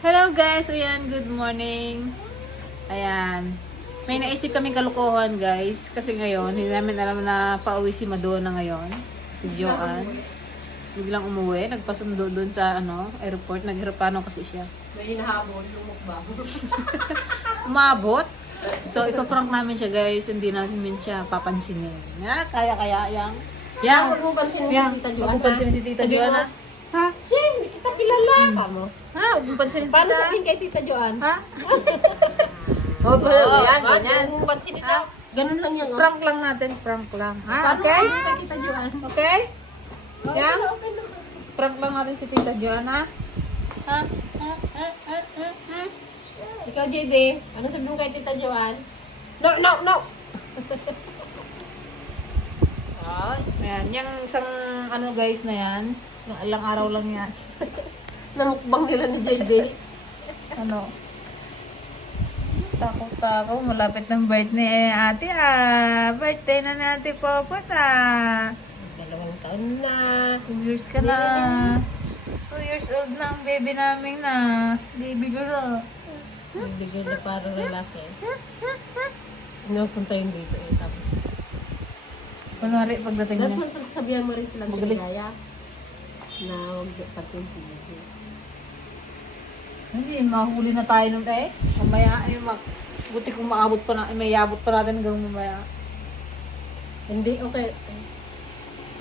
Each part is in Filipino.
Hello guys! Ayan, good morning. Ayan. May naisip kaming kalukuhan guys. Kasi ngayon, hindi namin alam na pauwi si Madonna ngayon. Si Joanne. Biglang umuwi. Nagpasundo doon sa ano, airport. Naghirapano kasi siya. May hinahabol, lumukbang. Umabot. So, ipaprank namin siya guys. Hindi namin siya papansinin. Nga, kaya-kaya yang. Yang. Huwag mo pansinin Yang. si Tita Joanna. Magpapansinin si Tita mo, Joanna. Ha? Shing, hindi kita kilala. Kamo. Ha? Magpapansinin Paano sabihin kay Tita Joanne? Ha? Oh, ba, yan, bakit ganyan. Huwag mo pansinin daw. Ganun lang yan. oh. Prank lang natin, prank lang. Ha? Paano Okay? sabihin kay Tita Joanne? Okay? Yeah? Okay. Prank lang natin si Tita Joanna. Ha? Ha? Ha? Ha? Ha? Ha? Ikaw, JD, ano sabihin mo kay Tita Joanne? No, no, no! Oh, ayan. Yung isang ano guys na yan. Isang ilang araw lang yan. Namukbang nila ni JD. Ano? Takot ako. Malapit ng birthday ni ate ah. Birthday na ni ate Popot ah. Dalawang taon na. Two years ka na. Two years old na ang baby namin na. Baby girl. Bigay na para lalaki. Inupunta yun dito eh. Tapos, Kunwari pagdating niya. dapat sabihan mo rin sila ng Magalis. Gaya na huwag pansin si. Hindi, mahuli na tayo nun eh. Mamaya, ay, mag, buti kung maabot pa na, may abot pa natin hanggang mamaya. Hindi, okay.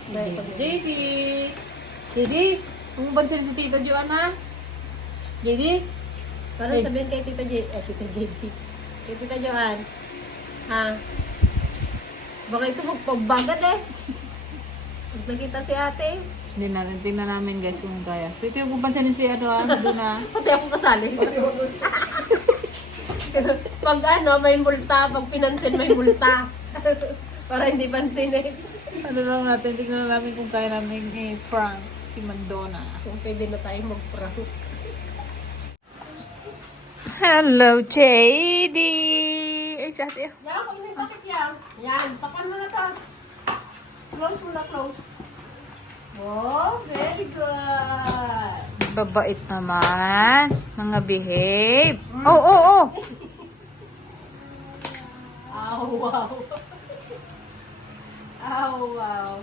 Dahil pag JD, JD, kung bansin si Tita Joanna, JD, Para Eh. sabihin kay Tita J, eh, Tita JD. Kay Tita Joanne. Ha? Baka ito magpagbagat eh. Pag nakita si ate, hindi na, tingnan namin guys kung kaya. So ito yung kung pansinin si ano ah, doon na. pati akong kasali. pag ano, may multa. Pag pinansin, may multa. Para hindi pansinin. Ano lang natin, tingnan namin kung kaya namin i-prank si Mandona. Kung pwede na tayo mag-prank. Hello, JD! Ay, si ate. Yan, kung may bakit yan. Yan, tapan mo na to. Close mo na, close. Oh, very good. Babait naman. Mga behave. Oh, oh, oh! Aw, wow. Aw, wow.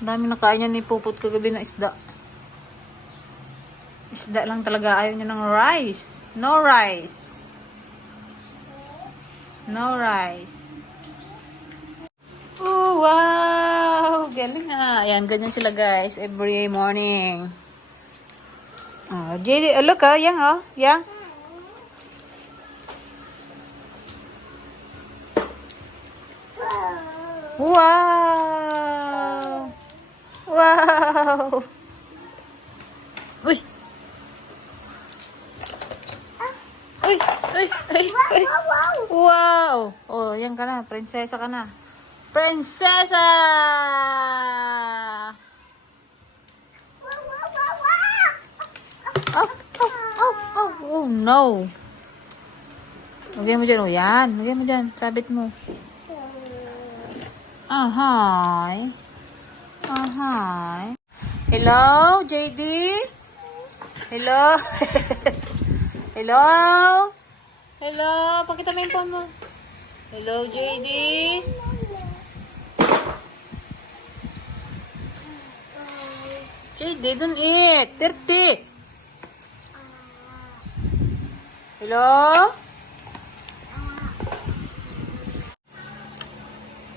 Dami nakain niya ni Puput kagabi na isda. Isda lang talaga. Ayaw niya ng rice. No rice. No rice. Oh, wow! Galing nga. Ayan, ganyan sila guys. Every morning. Oh, JD, oh, look ah. Yang oh. Yang. Wow! Wow! Uy! Uy! Uy! Uy! Uy! Wow! Oh, yan ka na. Prinsesa ka na. Prinsesa! Oh, oh, oh, oh, oh, no. Lagay mo dyan. Oh, yan. Lagay mo dyan. Sabit mo. Ahay. Ahay. Hello, JD? Hello? Hello? Hello? Pakita mo yung phone mo. Hello, JD? JD, don't eat. Dirty. Hello?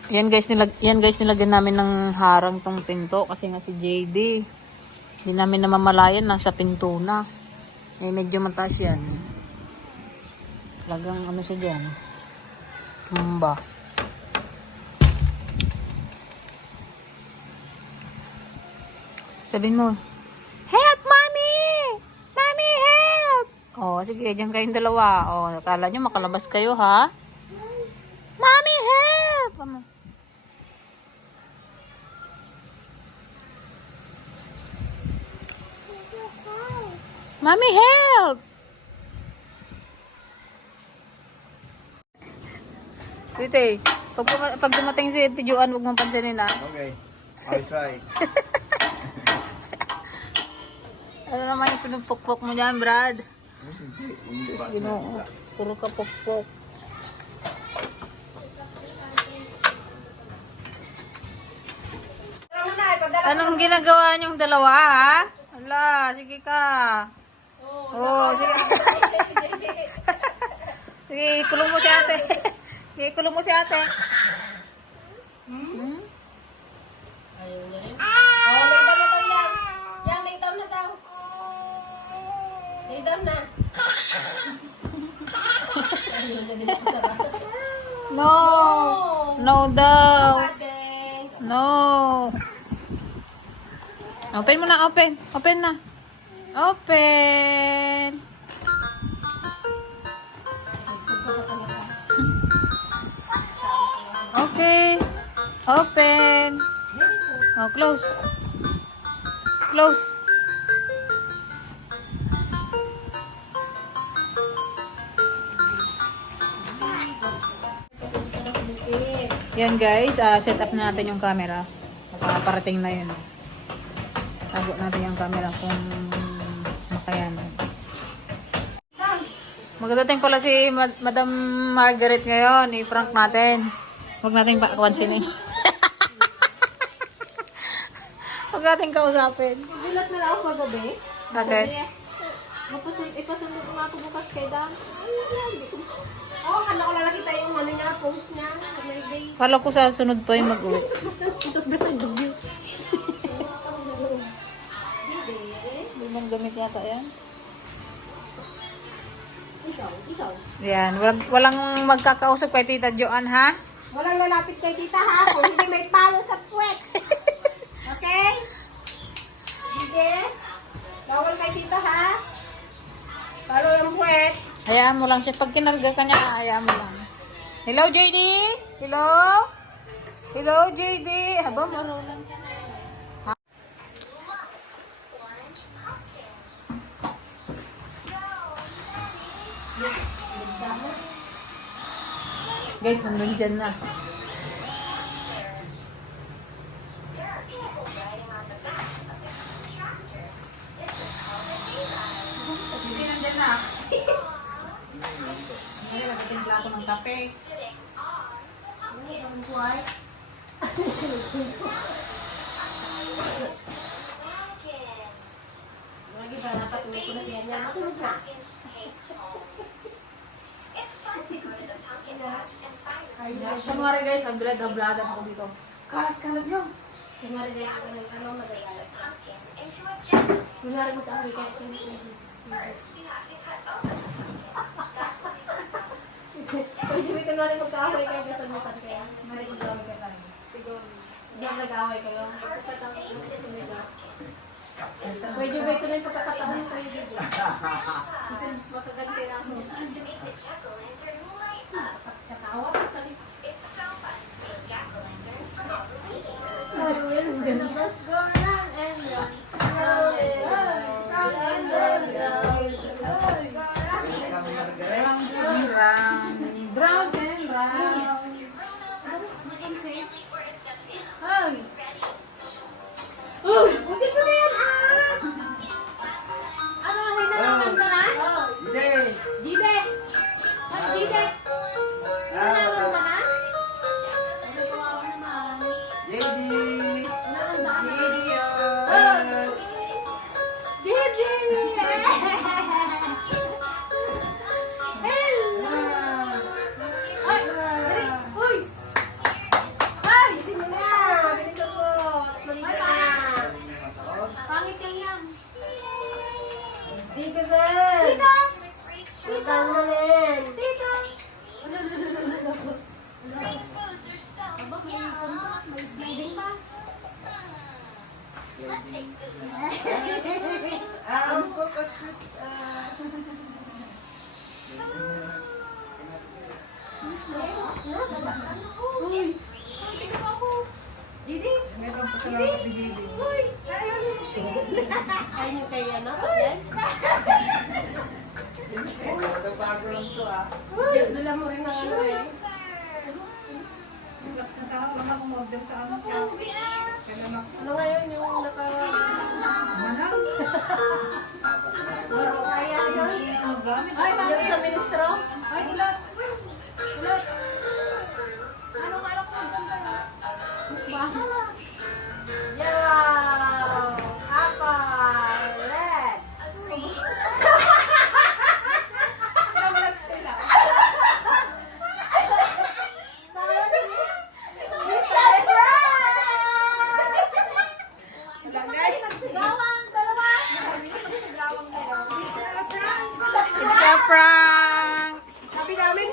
Yan guys, nilag yan guys nilagyan namin ng harang tong pinto kasi nga si JD. Hindi namin namamalayan nasa pinto na. Eh medyo mataas yan. Talagang ano siya diyan. Tumba. Sabihin mo, Help, Mommy! Mommy, help! Oh, sige, diyan kayong dalawa. Oh, akala nyo makalabas kayo, ha? Mommy, help! Come on. Mommy, help! Tite, pag, pag dumating si Ate Joanne, huwag mong pansinin ha. Okay. I'll try. Ano naman yung pinupukpok mo dyan, Brad? Ginoo. Puro ka pukpok. Anong ginagawa niyong dalawa, ha? Ala, sige ka. Oh, sige. sige, kulong mo si ate. Sige, kulong mo si ate. Hmm? Ayaw niya rin. Oh, down na daw yan. Yan, down na daw. Down na. Ayaw niya din ako sa No. No daw. No. Open mo na, open. Open na. Open. Okay. Open. Oh, close. Close. Yan guys, ah, set up na natin yung camera. Makaparating na yun. Tago natin yung camera kung makayan. Magdating pala si Ma- Madam Margaret ngayon. I-prank natin. Huwag natin paakawansinin. Huwag natin kausapin. Gulat na lang ako kagabi. Okay. Ipasundo ko nga ako bukas kay Dam. Oo, oh, kala ko lang nakita yung ano niya, post niya. Kala ko sa sunod pa yung mag-uwi. Ito, basta dubyo. Limang gamit yata yan. Ikaw, ikaw. Yan. Walang, walang magkakausap kay Tita Joanne, ha? Walang lalapit kay tita ha, kung hindi may palo sa puwet. Okay? Hindi? Bawal kay tita ha? Palo yung puwet. Hayaan mo lang siya. Pag kinarga ka niya, hayaan mo lang. Hello, JD? Hello? Hello, JD? Haba, marulang. Guys, nandun dyan na. Hindi nandyan na. Ngayon, nagtimpla ako ng kape. Lagi ba napatulog ko na siya niya? Matulog na. Kunwari guys, ang bilad-abladan ako dito. Kalat-kalat nyo. Kunwari yung ano, ano, magagalit. Kunwari magkakaroon kayo. Pwede may kunwari magkaaway kayo kasi mukan kayo. Kunwari magkaaway kayo. Siguro. Hindi nag-aaway kayo. Pwede ba ito na yung pagkakataon yung video? Makaganti na ako. Katawa Uy! Mo ako. Didi! Meron pa salamat ni JD. Uy! Ayaw niyo. Ayaw niyo kay ano? Yan? Nagbago lang to ah. Uy! Dala mo rin ng ano eh. Ano ngayon yung naka... Kaya yun? Ay, yung sa ministro? Dalawa. It's a prank! Sabi namin,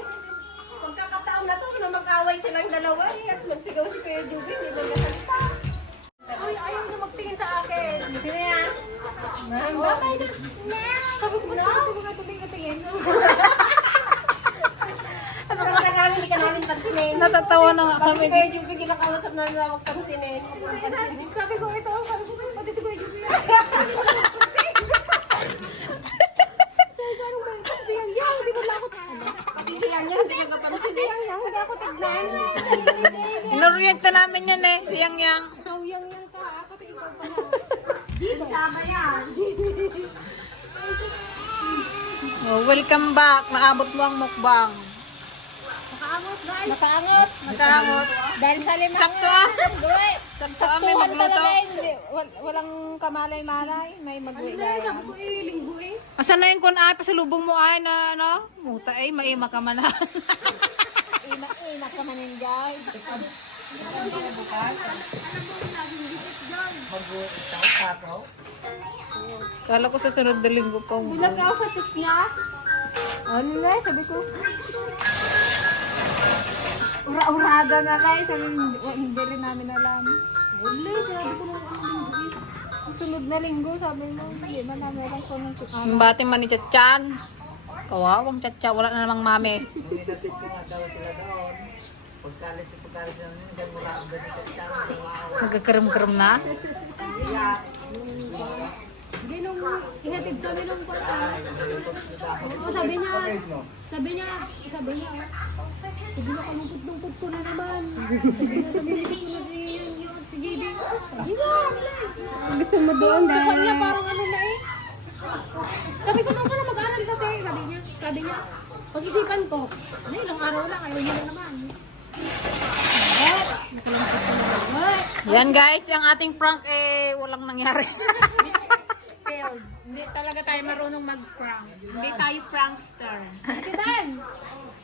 pagkakataon na to na mag-away silang dalawa eh, at magsigaw si Kuya Juby, hindi ba nasalita? Uy, ayaw na magtingin sa akin. Sino yan? Ang batay na. Sabi ko, ba't ka ito tumingin-tingin? Ano ka namin, hindi ka namin pansinin. Natatawa na nga Sabi kami. si Kuya Juby, kinakausap namin na huwag pansinin. Sabi ko, ito, sabi ko, pati si Kuya Juby. Siyang yan, hindi mo lang ako Pati siyang yan, hindi nagpapansin. Siyang yan, hindi ako tignan. Inorient na namin yan eh, siyang yang. Sawyang yan ka, pati ikaw pala. Dito. Tama yan. Oh, welcome back. Naabot mo ang mukbang. Nakaangot, guys. Nakaangot. Nakaangot. Dahil sa lima. Sakto ah. Sakto ah, may magluto. Walang kamalay-malay. May mag-uwi. Sakto eh, linggo eh. Asan na yung kun ay, pasalubong mo ay na ano? Muta ay, maima ka man Ina-ina ka manin, guys. Kala ko sa sunod na linggo pa. Bilang ako sa niya. Ano na, sabi ko. Ura-urada na lang. Sabi, hindi, hindi rin namin alam. Wala, sabi ko. Ang Sunod na linggo, sabi mo, hindi man namin alam kung anong ano. Ang bati man ni Chachan. Kawawang Chacha, wala na namang mami. Pinatid ko nga daw sila doon. Pagkalis pagkalis namin, hanggang wala ang ganito. Nagkakaram-karam na. Hindi nung ihatid kami nung kwarta. Oo, sabi niya, sabi niya, sabi niya, sabi niya, kalungkot-lungkot ko na naman. Sabi niya, ko na si, yung, si JD. Niya, gusto mo doon dahil. niya parang ano na eh. Sabi ko, nung ka na mag-aral kasi, sabi niya, sabi niya, pag-isipan ko, ano, ilang araw lang, ayaw niya na naman. Yan guys, yung ating prank eh, walang nangyari. Failed. Hindi talaga tayo marunong mag-prank. Hindi tayo prankster. Kitan!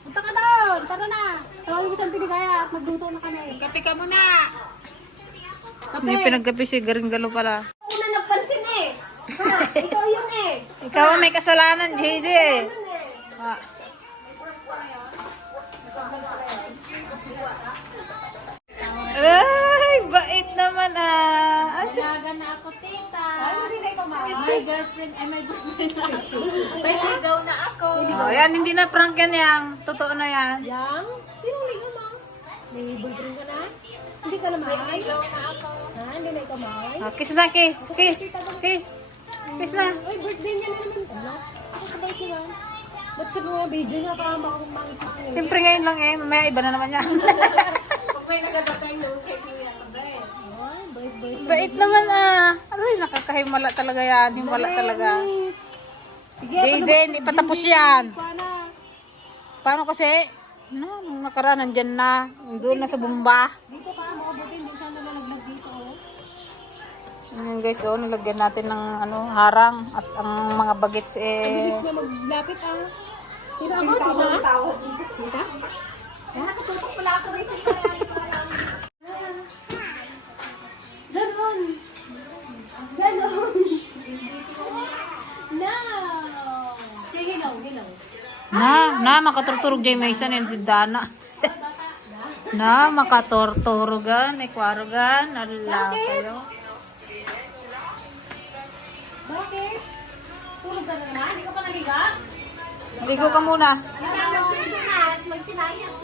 Punta ka doon! Tara na! Tawagin ko sa pinigaya at magluto na kami. Kape ka muna! Kape! May pinagkapi si Garing Galo pala. Ako na nagpansin eh! Ha? Ikaw yun eh! Ikaw ang may kasalanan, JD eh. Ah. Ay, bait naman ah. Ay, sus- Naga na ako, tita! Ay, hindi na ikaw My girlfriend, ay my boyfriend. Naligaw na ako. Oh, yan, hindi na prank yan yang. Totoo na yan. Yang? Sinong ligaw mo? May boyfriend ka na? Hindi ka naman. May ligaw na ako. Ha? Hindi na ikaw may? Oh, kiss na, kiss. Kiss. Kiss. Kiss na. Ay, birthday niya na naman. Ano? Ako sabay ko lang. Ba't sa mga video niya para makakita niya? Siyempre ngayon lang eh. Mamaya iba na naman yan. Pag may nagadatay no, check mo yan. Ay, bait, naman ah. Aray, nakakahimala talaga yan. Himala talaga. JD, hindi pa tapos yan. Paano kasi? No, nung nakaraan nandyan na. Doon na sa bumba. Dito ka, makabuti. Hindi sana nalaglag dito. Oh. Yun guys, oh, nilagyan natin ng ano, harang at ang mga bagets eh. Bilis na maglapit ah. Sino ako? Tita? Tita? Eh, nakatutok pala ako dito Na, na, makaturturog dyan may isa ng dana. na, makaturturugan, ikwarugan, nalala kayo. Bakit? Tulog ka na naman? Hindi ka pa nahiga? Ligo ka muna. Magsinayas na. Magsinayas na.